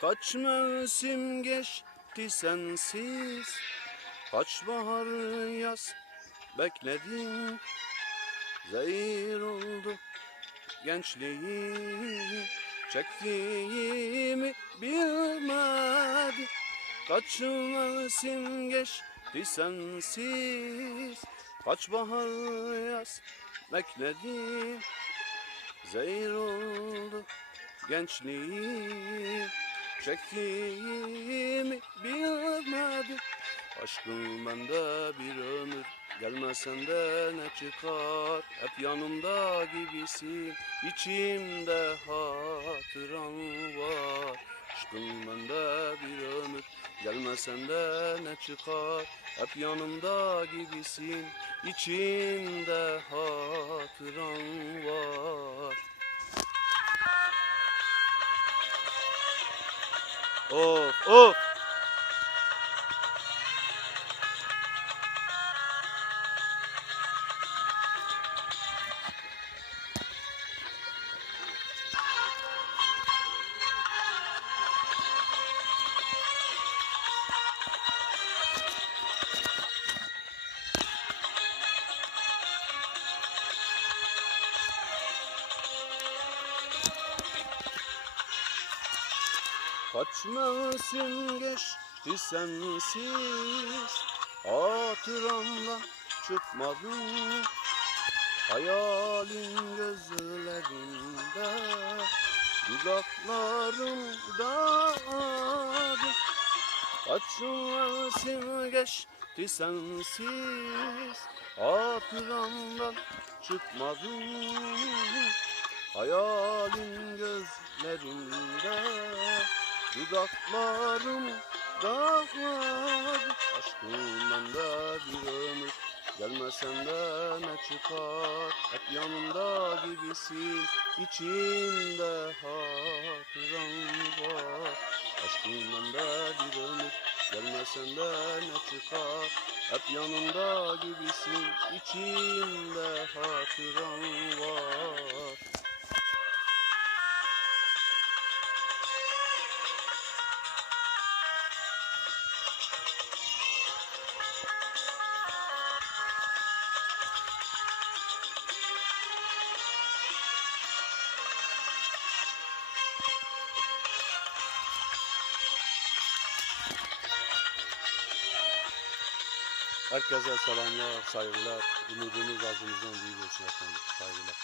Kaç mevsim geçti sensiz Kaç bahar yaz bekledim Zehir oldu gençliğim Çektiğimi bilmedi. Kaç mevsim geçti sensiz Kaç bahar yaz bekledim Zehir oldu gençliğim Çektiğimi bilmedi Aşkın bende bir ömür. Gelmesen de ne çıkar? Hep yanımda gibisin. İçimde hatıran var. Aşkın bende bir ömür. Gelmesen de ne çıkar? Hep yanımda gibisin. İçimde hatıran 哦哦。Kaç mevsim geçti sensiz Hatıramdan çıkmadın. Hayalin gözlerinde Dudaklarımda adı Kaç mevsim geçti sensiz Hatıramdan çıkmadın. Hayalin gözlerinde Dudaklarım dağlar Aşkın bende bir ömür. Gelmesen de ne çıkar? Hep yanımda gibisin İçimde hatıran var. Aşkın bende bir ömür Gelmesen de ne çıkar? Hep yanımda gibisin İçimde hatıran var Herkese selamlar, saygılar. Umudumuz acımızdan büyük olsun efendim. Saygılar.